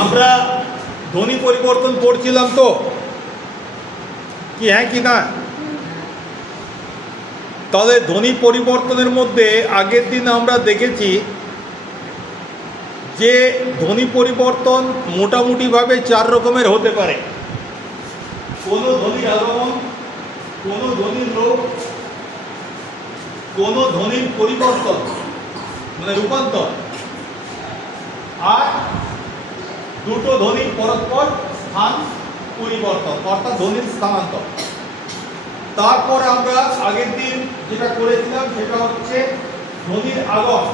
আমরা ধ্বনি পরিবর্তন করছিলাম তো কি, হ্যাঁ কি না? তাহলে ধ্বনি পরিবর্তনের মধ্যে আগের দিন আমরা দেখেছি যে ধ্বনি পরিবর্তন মোটামুটিভাবে 4 রকমের হতে পারে। কোনো ধ্বনির আগমন, কোনো ধ্বনির লোপ, কোনো ধ্বনির পরিবর্তন মানে রূপান্তর, আর দুটো ধ্বনির পরস্পর স্থান পরিবর্তন অর্থাৎ ধ্বনির স্থানান্তর। তারপর আমরা আগের দিন যেটা করেছিলাম সেটা হচ্ছে ধ্বনির আগম।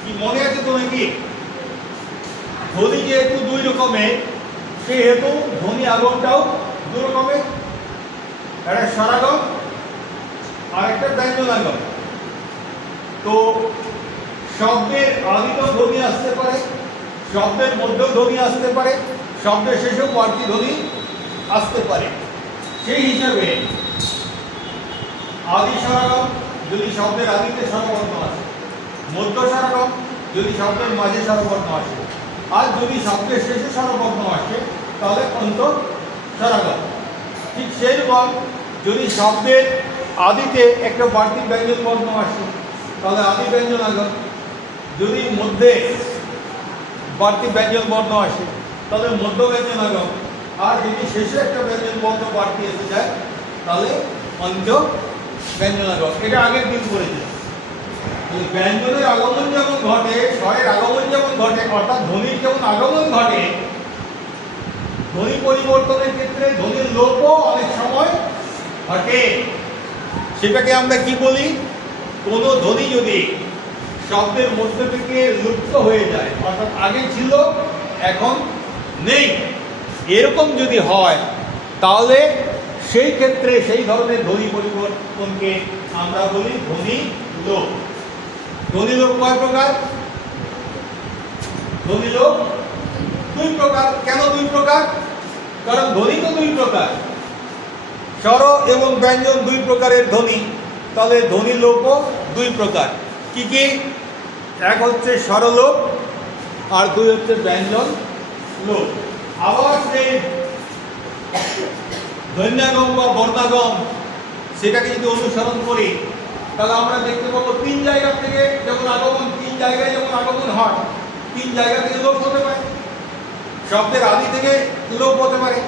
কি মনে আছে তো নাকি? ধ্বনি যেহেতু 2 রকমের, সেহেতু ধ্বনি আগমটাও 2 রকমের, একটা স্বরাগম আর একটা ব্যঞ্জনাগম। তো শব্দের আদিতেও ধ্বনি আসতে পারে, শব্দের মধ্যেও ধ্বনি আসতে পারে, শব্দের শেষেও বাড়তি ধ্বনি আসতে পারে। সেই হিসাবে আদি স্বরাগম যদি শব্দের আদিতে স্বরবর্ণ আসে, মধ্য স্বরাগম যদি শব্দের মাঝে স্বরবর্ণ আসে, আর যদি শব্দের শেষে স্বরবর্ণ আসে তাহলে অন্ত স্বরাগম। ঠিক সেইরকম যদি শব্দের আদিতে একটা বাড়তি ব্যঞ্জন বর্ণ আসে তাহলে আদি ব্যঞ্জনাগম, যদি মধ্যে বাড়তি ব্যঞ্জন বর্ণ আসে তাহলে মধ্য ব্যঞ্জনাগম, আর যদি শেষে একটা ব্যঞ্জন বর্ণ বাড়তি এসে যায় তাহলে অন্ত ব্যঞ্জনাগম। এটা আগের দিন করেছে। ব্যঞ্জনের আগমন যেমন ঘটে, স্বরের আগমন যেমন ঘটে, অর্থাৎ ধ্বনির যেমন আগমন ঘটে, ধ্বনি পরিবর্তনের ক্ষেত্রে ধ্বনির লোপও অনেক সময় ঘটে। সেটাকে আমরা কি বলি? কোনো ধ্বনি যদি শব্দের মধ্যে থেকে লুপ্ত হয়ে যায়, অর্থাৎ আগে ছিল এখন নেই, এরকম যদি হয় তাহলে সেই ক্ষেত্রে সেই ধরনের ধ্বনি পরিবর্তনকে আমরা বলি ধ্বনি লোপ। ধ্বনি লোপ কয় প্রকার? ধ্বনি লোপ 2 প্রকার। কেন 2 প্রকার? কারণ ধ্বনি তো 2 প্রকার, স্বর এবং ব্যঞ্জন 2 প্রকারের ধ্বনি, তাহলে ধ্বনি লোপও 2 প্রকার। কি কি? এক হচ্ছে স্বরলোপ আর 2 হচ্ছে ব্যঞ্জন লোপ। আবার সেই ধ্বন্যাগম বা বর্ণাগম সেটাকে যদি অনুসরণ করি তাহলে আমরা দেখতে পাবো 3 জায়গা থেকে যখন আগমন, 3 জায়গায় যখন আগমন হয়, 3 জায়গা থেকে লোপ হতে পারে। শব্দের আদি থেকে লোপ হতে পারে,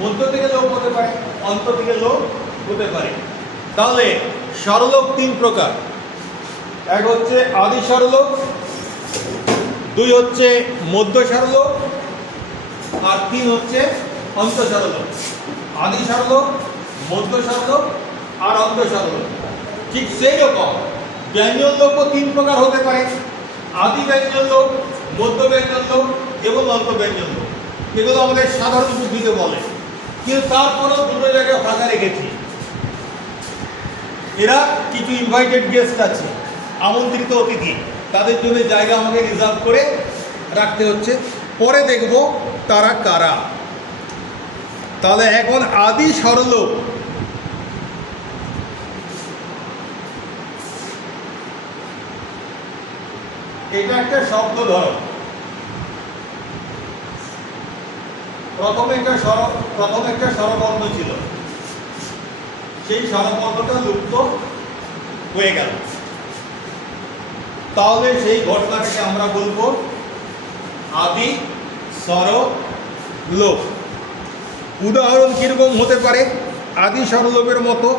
মধ্য থেকে লোপ হতে পারে, অন্ত থেকে লোপ হতে পারে। তাহলে স্বরলোপ 3 প্রকার। এক হচ্ছে আদি স্বরলোপ, 2 হচ্ছে মধ্য স্বরলোপ, আর 3 হচ্ছে অন্ত স্বরলোপ। আদি স্বরলোপ, মধ্য স্বরলোপ আর অন্ত স্বরলোপ। ঠিক সেই রকম ব্যঞ্জন লোপও 3 প্রকার হতে পারে। আদি ব্যঞ্জন লোপ, মধ্য ব্যঞ্জন লোপ এবং অন্ত ব্যঞ্জন লোপ। এগুলো আমাদের সাধারণ বুদ্ধিতে বলে, কিন্তু তারপরেও 2টো জায়গায় ফাঁকা রেখেছি। এরা কিছু ইনভাইটেড গেস্ট আছে, আমন্ত্রিত অতিথি, তাদের জন্য জায়গা আমাকে রিজার্ভ করে রাখতে হচ্ছে। পরে দেখব তারা কারা। তাহলে এখন আদি স্বরলোপ, এটা একটা শব্দ ধরন। প্রথমে একটা স্বরবর্ণ ছিল, সেই স্বরবর্ণটা লুপ্ত হয়ে গেল, তাহলে সেই ঘটনাটাকে আমরা বলবো আদি স্বরলোপ। উদাহরণ কিরকম হতে পারে আদি স্বরলোপের মতো?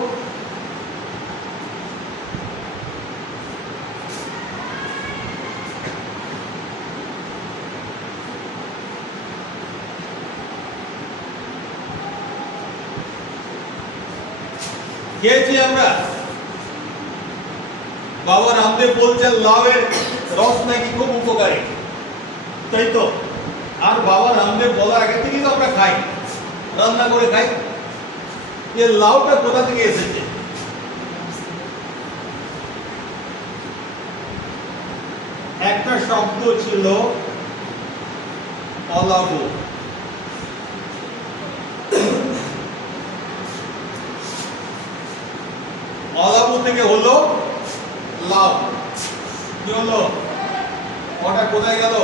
খেয়েছি আমরা, বাবা রামদেব বলছেন লাউয়ের রস নাকি খুব উপকারী, তাই তো? আর বাবা রামদেব বলার আগে থেকেই তো আমরা খাই, রান্না করে খাই। এই লাউটা কোথা থেকে এসেছে? একটা শব্দ ছিল অলাবু। অলাবু থেকে হলো লাউ। কি হলো? ওটা কোথায় গেল?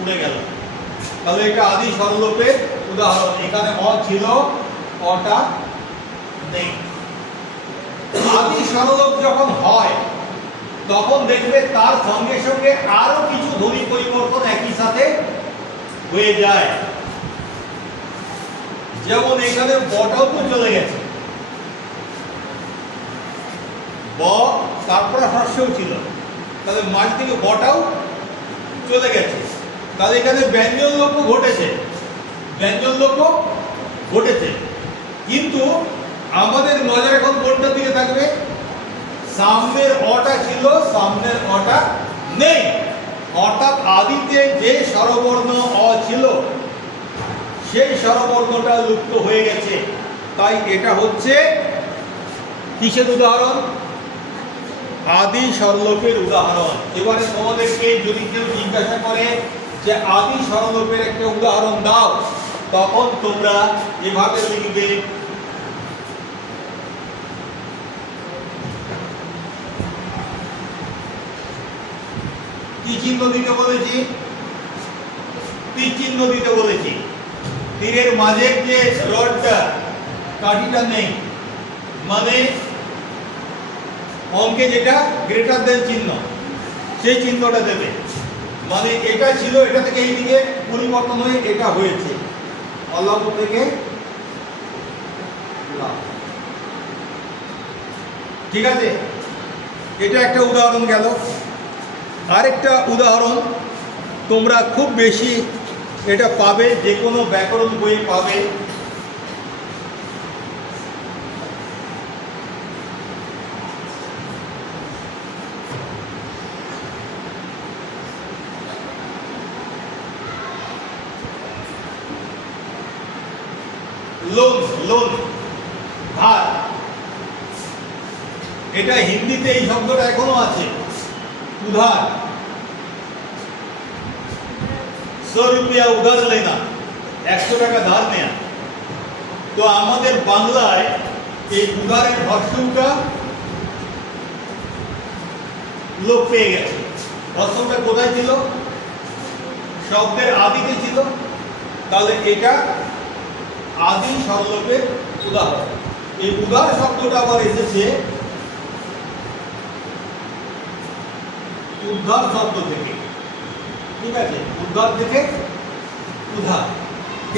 উড়ে গেল। তাহলে এটা আদি স্বরলোপের উদাহরণ। এখানে অ ছিল, অটা নেই। আদি স্বরলোপ যখন হয় তখন দেখবে তার সঙ্গে সঙ্গে আরো কিছু ধ্বনি পরিবর্তন একই সাথে হয়ে যায়। যেমন এখানে বটাও তো চলে গেছে, ব তারপরে হ্রস্বও ছিল, তাহলে মাঝ থেকে বটাও চলে গেছে। তাহলে এখানে ব্যঞ্জন লোপও ঘটেছে, ব্যঞ্জন লোপও ঘটেছে। কিন্তু আমাদের নজর এখন কোনটার দিকে থাকবে? সামনের অটা ছিল, সামনের অটা নেই, অর্থাৎ আদিতে যে স্বরবর্ণ অ ছিল সেই স্বরবর্ণটা লুপ্ত হয়ে গেছে। তাই এটা হচ্ছে কিসের উদাহরণ? আদি স্বরলোপের উদাহরণ। এবারে তোমাদেরকে যদি কেউ জিজ্ঞাসা করে যে আদি স্বরলোপের একটা উদাহরণ দাও, তখন তোমরা এভাবে লিখবে, কি চিহ্ন দিতে বলেছি? তীর চিহ্ন দিতে বলেছি। তীরের মাঝের যে রডটা, কাঠিটা নেই, মানে অঙ্কে যেটা গ্রেটার দেন চিহ্ন, সেই চিহ্নটা দেবে। মানে এটা ছিল, এটা থেকে এই দিকে পরিবর্তন হয়ে এটা হয়েছে, অলম্ব থেকে লাভ। ঠিক আছে, এটা একটা উদাহরণ গেল। আরেকটা উদাহরণ তোমরা খুব বেশি এটা পাবে, যে কোনো ব্যাকরণ বইয়ে পাবে। লোন, লোন ধার, এটা হিন্দিতে এই শব্দটা এখনো আছে, উধার। 100 রুপিয়া উধার লেনা, 100 টাকা ধার নেয়া। তো আমাদের বাংলায় এই উধারের ভাষ্যটা লোপ পেয়ে গেছে। ভাষ্যটা কোথায় ছিল? শব্দের আদিতে ছিল। তাহলে এটা আদি স্বরলোপের উদাহরণ। এই উদার শব্দটা আবার এসেছে উদ্ধার শব্দ থেকে। ঠিক আছে, উদ্ধার থেকে উধার।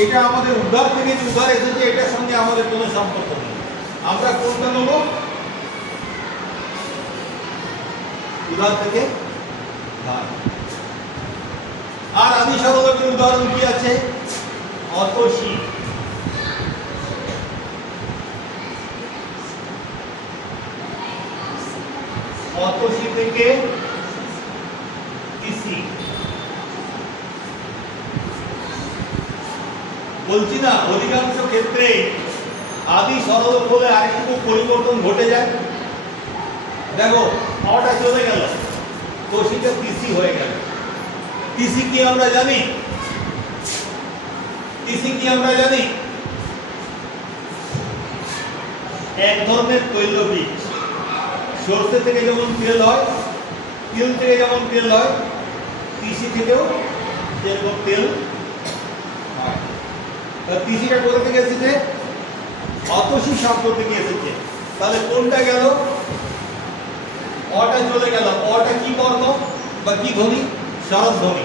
এটা আমাদের উদ্ধার থেকে যে উধার এসেছে, এটার সঙ্গে আমাদের কোনো সম্পর্ক নেই। আমরা কোনটা নেব? উধার থেকে ধার। আর আদি স্বরলোপের উদাহরণ কি আছে? অতসী। অতসী থেকে তিসি। বলছি না, অধিকাংশ ক্ষেত্রে আদি স্বরলোপ হলে আরেকটু পরিবর্তন ঘটে যায়। দেখো, অটা চলে গেল, তসিটা তিসি হয়ে গেল। তিসি কি আমরা জানি? তিসি কি আমরা জানি? এক ধরনের তৈলবীজ। সরষে থেকে যেমন তেল হয়, তিল থেকে যেমন তেল হয়, তিসি থেকেও যেরকম তেল হয়। তিসিটা কোথা থেকে এসেছে? অতসী শব্দ থেকে এসেছে। তাহলে কোনটা গেল? অটা চলে গেল। অটা কি বর্ণ বা কি ধ্বনি? স্বরধ্বনি ধ্বনি।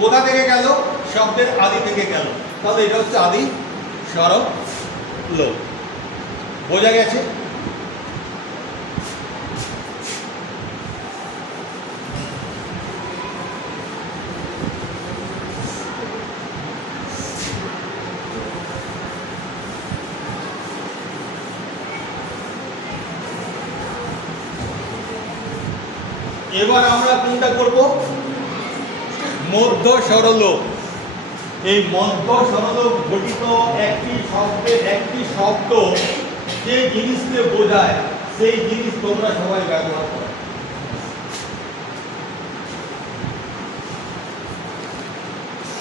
কোথা থেকে গেল? শব্দের আদি থেকে গেল। তাহলে এটা হচ্ছে আদি স্বরলোপ। বোঝা গেছে? এবার আমরা কোনটা করব? মধ্য স্বরলোপ। এই মধ্য স্বরলোপ ঘটিত একটি শব্দের একটি শব্দ যে জিনিসকে বোঝায়, সেই জিনিস তোমরা সবাই ব্যবহার করো।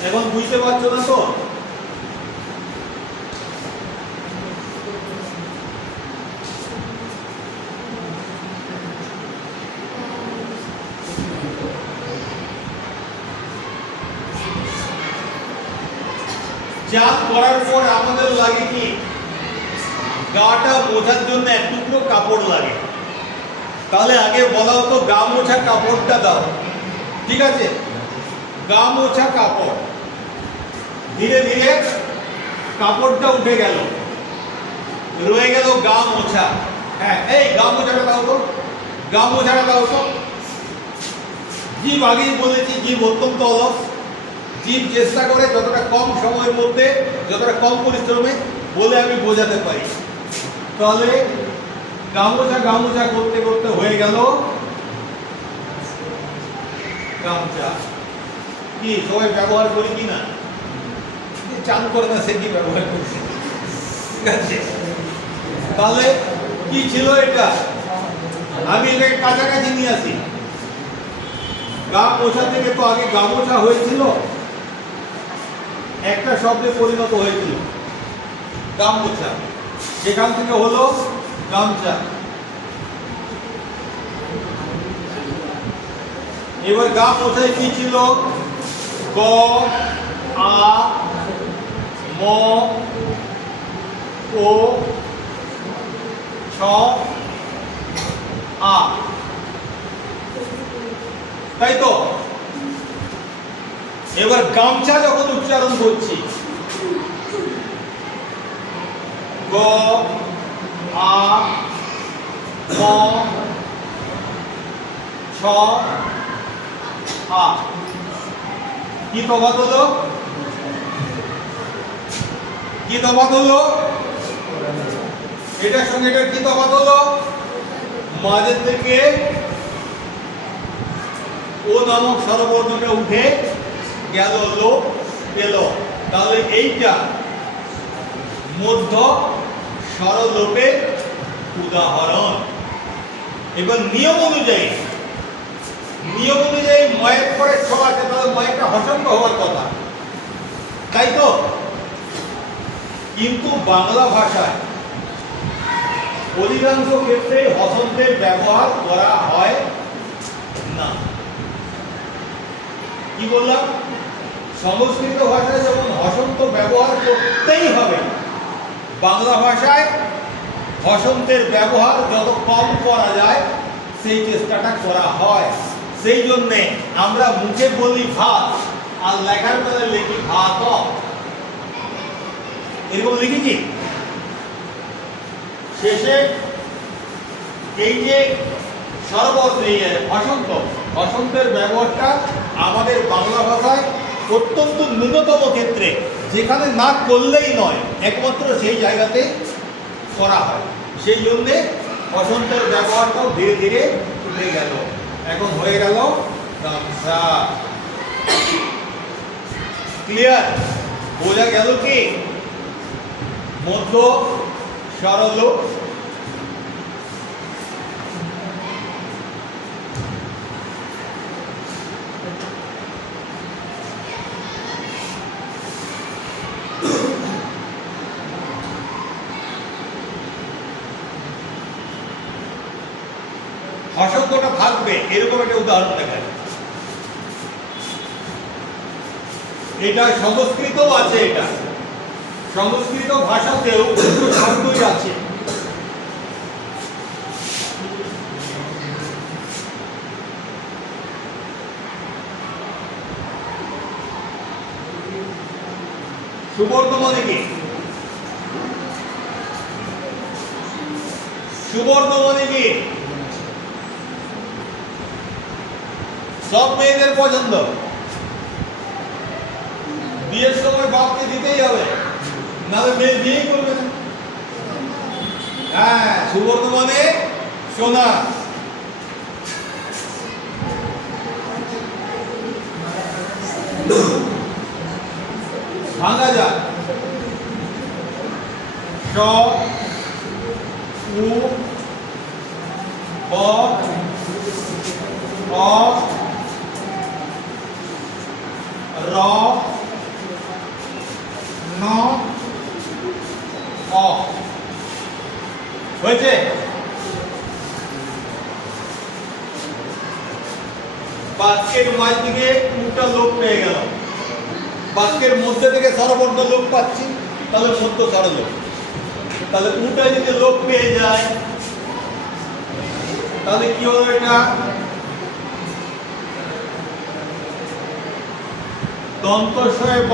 এখন বুঝতে পারছো না তো? চান করার পর আমাদের লাগে কি গাটা মোছার জন্য এক টুকরো কাপড় লাগে। তাহলে আগে বলা হতো গা মোছা কাপড়টা দাও, ঠিক আছে? গা মোছা কাপড়, ধীরে ধীরে কাপড়টা উঠে গেল, রয়ে গেল গা মোছা। হ্যাঁ, এই গা মোছাটা দাও তো, গা মোছাটা দাও তো। জীব আগেই বলেছি, জীব অত্যন্ত অলস। জীব চেষ্টা করে যতটা কম সময়ের মধ্যে, যতটা কম পরিশ্রমে বলে আমি বোঝাতে পারি। তাহলে গামোছা করতে করতে হয়ে গেল গামছা। কি সবাই ব্যবহার করি কি না? চান করে না সে কি ব্যবহার করছে, ঠিক আছে? তাহলে কি ছিল এটা? আমি এটাকে কাছাকাছি নিয়ে আসি। গা মোছা থেকে তো আগে গামোছা হয়েছিল, একটা শব্দে পরিণত হয়েছিল গামোছা, সেখান থেকে হলো গামছা। এবার গা মোছায় কি ছিল? গ আ ম ও ছ আ, তাই তো? এবার গামছা যখন উচ্চারণ করছি, গ আ ম ছ আ, কি তফাৎ হলো? কি তফাৎ হলো? এটার সঙ্গে এটার কি তফাৎ হলো? মাঝের থেকে ও নামক স্বরবর্ণটা উঠে গেল, লোপ পেল। তাহলে এইটা মধ্য স্বরলোপের উদাহরণ। এবার নিয়ম অনুযায়ী ময়ের পরে ছ আছে, তাহলে ময়টা হসন্ত হওয়ার কথা, তাই তো? কিন্তু বাংলা ভাষায় অধিকাংশ ক্ষেত্রে হসন্তের ব্যবহার করা হয় না। কি বললাম? সংস্কৃত ভাষায় যেমন হসন্ত ব্যবহার করতেই হবে, বাংলা ভাষায় হসন্তের ব্যবহার যত কম করা যায় সেই চেষ্টাটা করা হয়। সেই জন্যে আমরা মুখে বলি ভাত, আর লেখার বেলায় লিখি ভাত, এরকম লিখেছি। শেষে এই যে হসন্তের ব্যবহারটা আমাদের বাংলা ভাষায় অত্যন্ত ন্যূনতম ক্ষেত্রে, যেখানে না করলেই নয়, একমাত্র সেই জায়গাতে করা হয়। সেই জন্যে হসন্তের ব্যবহারটাও ধীরে ধীরে উঠে গেল, এখন হয়ে গেল গামছা। ক্লিয়ার? বোঝা গেল কি? মধ্য স্বরলোপ, হসন্তটা থাকবে এরকম একটা উদাহরণ দেখায়। এটা সংস্কৃতও আছে, এটা সংস্কৃত ভাষাতেও শব্দই আছে। সুবর্ণ মানে কি? সুবর্ণ মানে কি? সব মেয়েদের পছন্দ, বিয়ের সময় বাপকে দিতেই হবে, নাহলে মেয়ে বিয়েই করবে না। হ্যাঁ, সুবর্ণ মানে সোনা। ভাঙা যাক, স উ ব অ র ন অ হয়েছে। বাক্যের মাঝ থেকে উল্টা লোপ পেয়ে গেল, বাক্যের মধ্যে থেকে স্বরবর্ণ লোপ পাচ্ছি, তাহলে মধ্য স্বরলোপ। তাহলে উটা যদি লোপ পেয়ে যায় তাহলে কি হলো, এটা দন্তস্বয়ে ব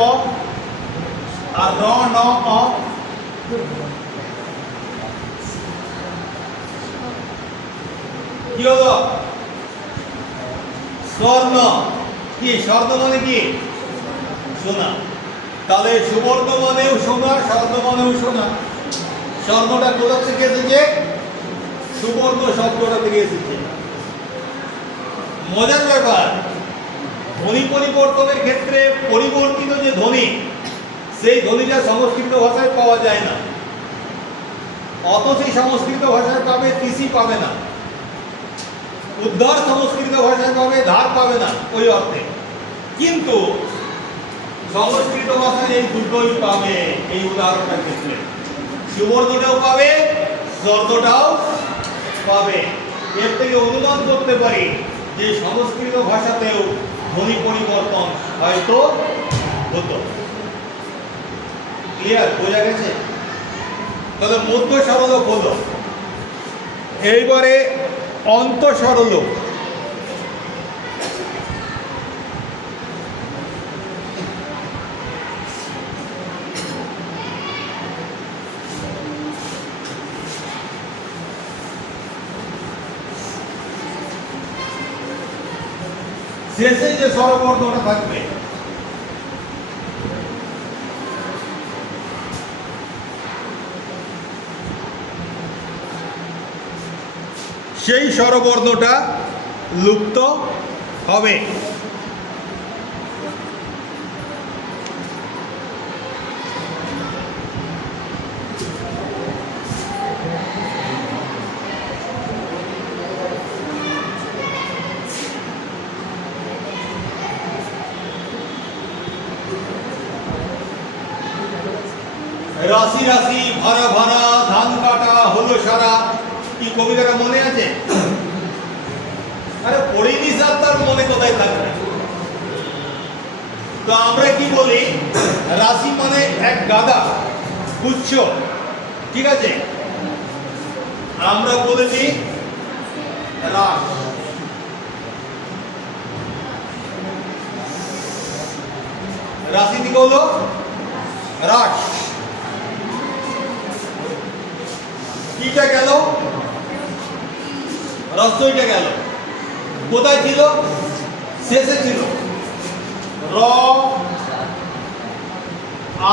আর র ন অ, কি হলো স্বর্ণ। কি স্বর্ণ মানে কি? সোনা। তাহলে সুবর্ণ মানেও সোনা, স্বর্ণ মানেও সোনা। স্বর্ণটা কোথা থেকে এসেছে? সুবর্ণ শব্দটা থেকে এসেছে। মজার ব্যাপার, ধ্বনি পরিবর্তনের ক্ষেত্রে পরিবর্তিত যে ধ্বনি, সেই ধ্বনিটা সংস্কৃত ভাষায় পাওয়া যায় না। অত সেই সংস্কৃত ভাষায় পাবে, তিসি পাবে না। উদ্ধার সংস্কৃত ভাষায় পাবে, ধার পাবে না ওই অর্থে। কিন্তু সংস্কৃত ভাষায় এই দুটোই পাবে। এই উদাহরণটার ক্ষেত্রে সুবর্ণটাও পাবে, স্বর্ণটাও পাবে। এর থেকে অনুমান করতে পারি যে সংস্কৃত ভাষাতেও ধ্বনি পরিবর্তন হয়তো হতো। ক্লিয়ার? বোঝা গেছে? তাহলে মধ্য স্বরলোপ হলো। এইবারে অন্ত স্বরলোপ। শেষে যে স্বরবর্ণটা থাকবে সেই স্বরবর্ণটা লুপ্ত হবে। রাশি রাশি ভাড়া ভাড়া ধান কাটা হলো সারা, কি কবিতাটা মনে আছে? আরে পড়িনি স্যার, তার মনে কোথায় থাকবে? তো আমরা কি বলি, রাশি মানে এক গাদা, গুচ্ছ, ঠিক আছে? আমরা বলেছি রাস। রাশি থেকে হলো রাস। কিটা গেল, রস্যইটা গেল। কোথায় ছিল? শেষে ছিল। র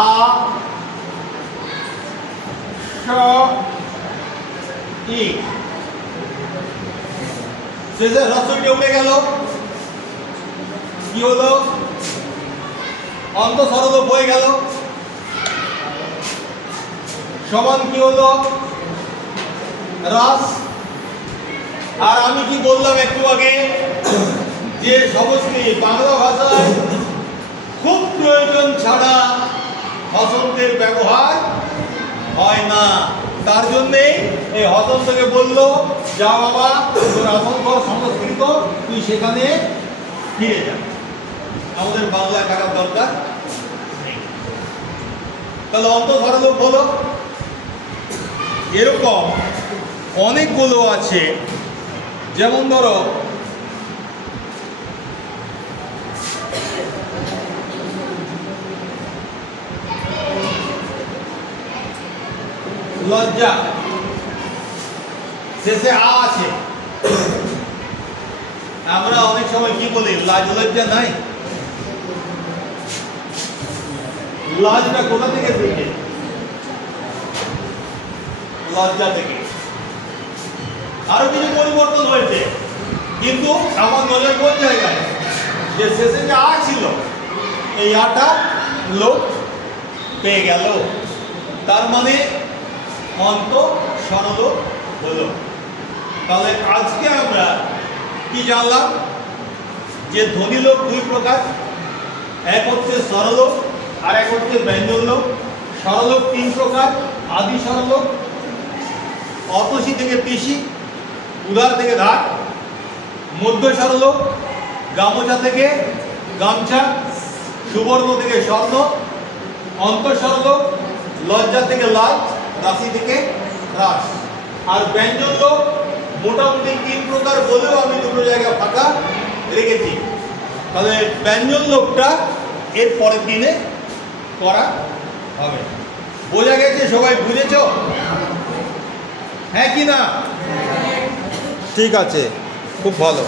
আ স ই, শেষে রস্যইটা উঠে গেল। কি হলো? অন্ত স্বরলোপ হয়ে গেল। সমান কি হলো? রাস। আর আমি কি বললাম একটু আগে, যে সংস্কৃত বাংলা ভাষায় খুব প্রয়োজন ছাড়া হসন্তের ব্যবহার হয় না। তার জন্যেই এই হসন্তকে বললো, যা বাবা তোর আসন কর সংস্কৃত, তুই সেখানে ফিরে যা, আমাদের বাংলায় থাকার দরকার নেই। তাহলে অন্ত স্বরলোপ হলো। এরকম অনেকগুলো আছে, যেমন ধরো লজ্জা, শেষে আ আছে। আমরা অনেক সময় কি বলি, লাজ লজ্জা নাই। লাজটা কোথা থেকে এসেছে? লজ্জা থেকে। আরো কিছু পরিবর্তন হয়েছে, কিন্তু আমার নজর কোন জায়গায়, যে শেষে যে আ ছিল, এই আটা লোপ পেয়ে গেল। তার মানে অন্ত স্বরলোপ হলো। তাহলে আজকে আমরা কি জানলাম, যে ধ্বনিলোপ দুই প্রকার, এক হচ্ছে স্বরলোপ আর এক হচ্ছে ব্যঞ্জনলোপ। স্বরলোপ তিন প্রকার, আদি স্বরলোপ, অতসী থেকে পিসি, উদার থেকে ধার। মধ্য স্বরলোপ, গামোচা থেকে গামছা, সুবর্ণ থেকে স্বর্ণ, অন্তঃস্বর লোপ, লজ্জা থেকে লাজ, রাশি থেকে হ্রাস। আর ব্যঞ্জন লোপ মোটামুটি 3 প্রকার বলেও আমি 2টো জায়গা ফাঁকা রেখেছি। তাহলে ব্যঞ্জন লোপটা এর পরের দিনে করা হবে। বোঝা গেছে? সবাই বুঝেছ? হ্যাঁ কি না? ঠিক আছে, খুব ভালো।